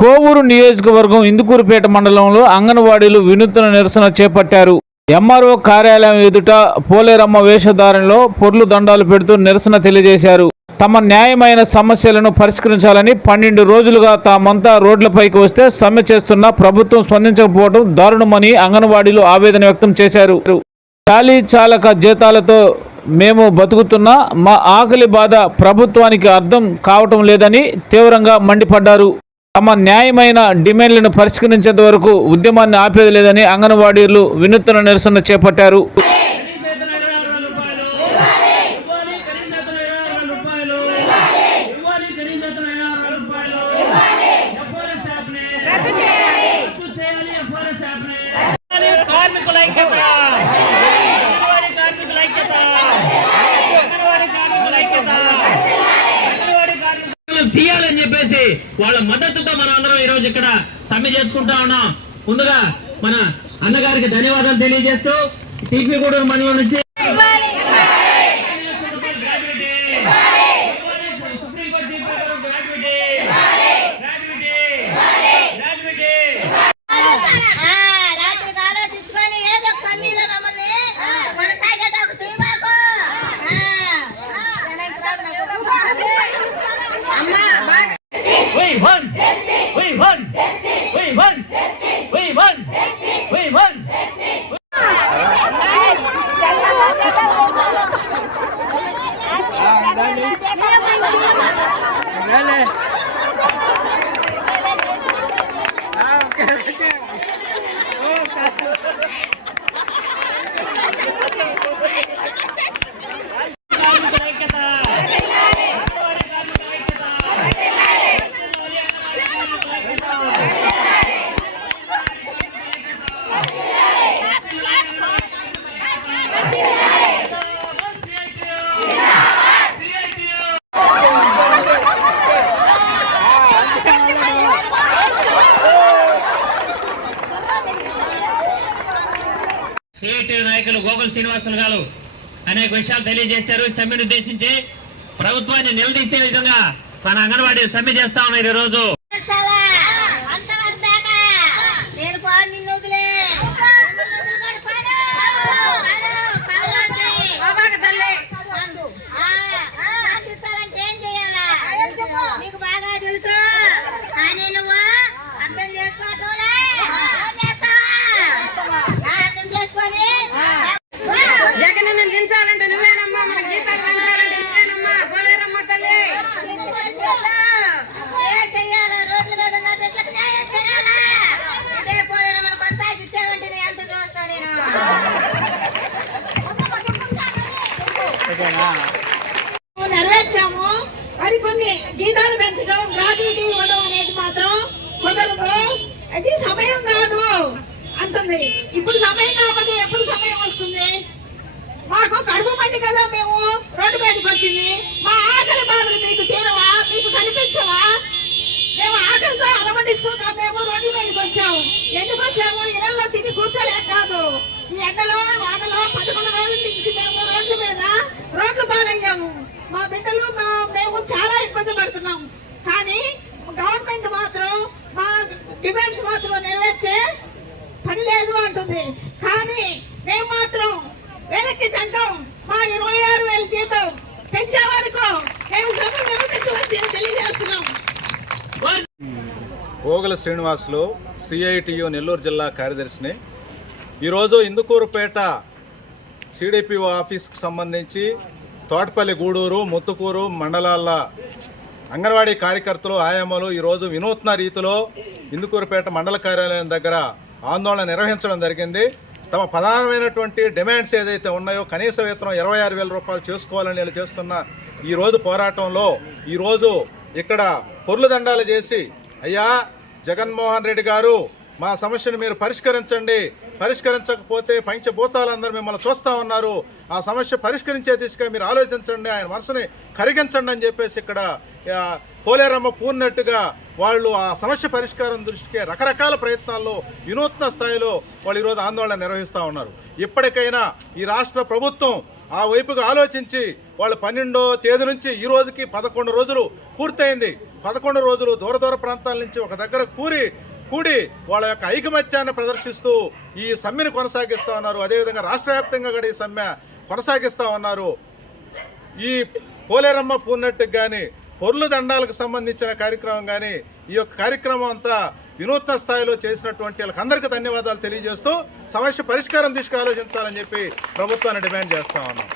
కోవూరు నియోజకవర్గం ఇందుకూరుపేట మండలంలో అంగన్వాడీలు వినూత్న నిరసన చేపట్టారు. ఎంఆర్ఓ కార్యాలయం ఎదుట పోలేరమ్మ వేషధారణలో పొర్లు దండాలు పెడుతూ నిరసన తెలియజేశారు. తమ న్యాయమైన సమస్యలను పరిష్కరించాలని పన్నెండు రోజులుగా తామంతా రోడ్లపైకి వస్తే సమ్మె చేస్తున్న ప్రభుత్వం స్పందించకపోవడం దారుణమని అంగన్వాడీలు ఆవేదన వ్యక్తం చేశారు. ఖాళీ చాలక జీతాలతో మేము బతుకుతున్నా మా ఆకలి బాధ ప్రభుత్వానికి అర్థం కావటం లేదని తీవ్రంగా మండిపడ్డారు. తమ న్యాయమైన డిమాండ్లను పరిష్కరించేంత వరకు ఉద్యమాన్ని ఆపేది లేదని అంగన్వాడీలు వినూత్న నిరసన చేపట్టారు. వాళ్ళ మద్దతుతో మనం అందరం ఈ రోజు ఇక్కడ సమ్మె చేసుకుంటా ఉన్నాం. ముందుగా మన అన్నగారికి ధన్యవాదాలు తెలియజేస్తూ టీపీ కూడా మండలం నుంచి సిఐటి నాయకులు గోకుల్ శ్రీనివాసులు గారు అనేక విషయాలు తెలియజేశారు. సమ్మెను ఉద్దేశించి ప్రభుత్వాన్ని నిలదీసే విధంగా మన అంగన్వాడీ సమ్మె చేస్తా ఉన్నారు ఈరోజు నెరవేర్చాము. మరి కొన్ని జీతాలు పెంచడం గ్రాట్యుటీ ఇవ్వడం అనేది మాత్రం కుదరదు. అది సమయం కాదు అంటుంది. ఇప్పుడు సమయం కాకపోతే ఎప్పుడు సమయం వస్తుంది? మాకు కడుపు మండి కదా మేము రోడ్డు మీదకి వచ్చింది. మా ఆకలి బాధలు మీకు తీరవా? మీకు కనిపించవా? మేము ఆకలితో అలమటిస్తున్నాం. మేము రోడ్డు మీదకి వచ్చాము ఎందుకు వచ్చాము? ఇళ్ళల్లో తిని కూర్చోలేక కాదు. ఎండలో వానలో పదకొండు రోజుల నుంచి మేము రోడ్ల మీద రోడ్లు పాలయ్యాము. మా బిడ్డలు మా మేము చాలా ఇబ్బంది పడుతున్నాం. కానీ గవర్నమెంట్ మాత్రం మా డిమాండ్స్ మాత్రం నెరవేర్చే పని లేదు అంటుంది. కానీ మేము మాత్రం వెనక్కి తగ్గాం. మా ఇరవై ఆరు వేల జీతం పెంచే వరకు మేము సభ నిరూపించవచ్చని తెలియజేస్తున్నాం. ఓగల శ్రీనివాసులు సిఐటియు నెల్లూరు జిల్లా కార్యదర్శిని ఈరోజు ఇందుకూరుపేట సిడిపిఓ ఆఫీస్కి సంబంధించి తోటపల్లి గూడూరు ముత్తుకూరు మండలాల అంగన్వాడీ కార్యకర్తలు ఆయామలు ఈరోజు వినూత్న రీతిలో ఇందుకూరుపేట మండల కార్యాలయం దగ్గర ఆందోళన నిర్వహించడం జరిగింది. తమ ప్రధానమైనటువంటి డిమాండ్స్ ఏదైతే ఉన్నాయో కనీస వేతనం ఇరవై ఆరు వేల రూపాయలు చేసుకోవాలని వీళ్ళు చేస్తున్న ఈరోజు పోరాటంలో ఈరోజు ఇక్కడ పొర్లు దండాలు చేసి అయ్యా జగన్మోహన్ రెడ్డి గారు మా సమస్యను మీరు పరిష్కరించండి. పరిష్కరించకపోతే పంచభూతాలందరూ మిమ్మల్ని చూస్తూ ఉన్నారు. ఆ సమస్య పరిష్కరించే దిశగా మీరు ఆలోచించండి. ఆయన మనసుని కరిగించండి అని చెప్పేసి ఇక్కడ ఆ, పోలేరమ్మ వాళ్ళు ఆ సమస్య పరిష్కారం దృష్టికి రకరకాల ప్రయత్నాల్లో వినూత్న స్థాయిలో వాళ్ళు ఈరోజు ఆందోళన నిర్వహిస్తూ ఉన్నారు. ఇప్పటికైనా ఈ రాష్ట్ర ప్రభుత్వం ఆ వైపుగా ఆలోచించి వాళ్ళు పన్నెండో తేదీ నుంచి ఈ రోజుకి పదకొండు రోజులు పూర్తయింది. పదకొండు రోజులు దూర దూర ప్రాంతాల నుంచి ఒక దగ్గర కూరి కూడి వాళ్ళ యొక్క ఐకమత్యాన్ని ప్రదర్శిస్తూ ఈ సమ్మెను కొనసాగిస్తూ ఉన్నారు. అదేవిధంగా రాష్ట్ర వ్యాప్తంగా కూడా ఈ సమ్మె కొనసాగిస్తూ ఉన్నారు. ఈ పోలేరమ్మ పూర్ణట్టుకు కానీ పొర్లు దండాలకు సంబంధించిన కార్యక్రమం కానీ ఈ యొక్క కార్యక్రమం అంతా వినూత్న స్థాయిలో చేసినటువంటి వాళ్ళకందరికీ ధన్యవాదాలు తెలియజేస్తూ సమస్య పరిష్కారం తీసుకు ఆలోచించాలని చెప్పి ప్రభుత్వాన్ని డిమాండ్ చేస్తా ఉన్నాం.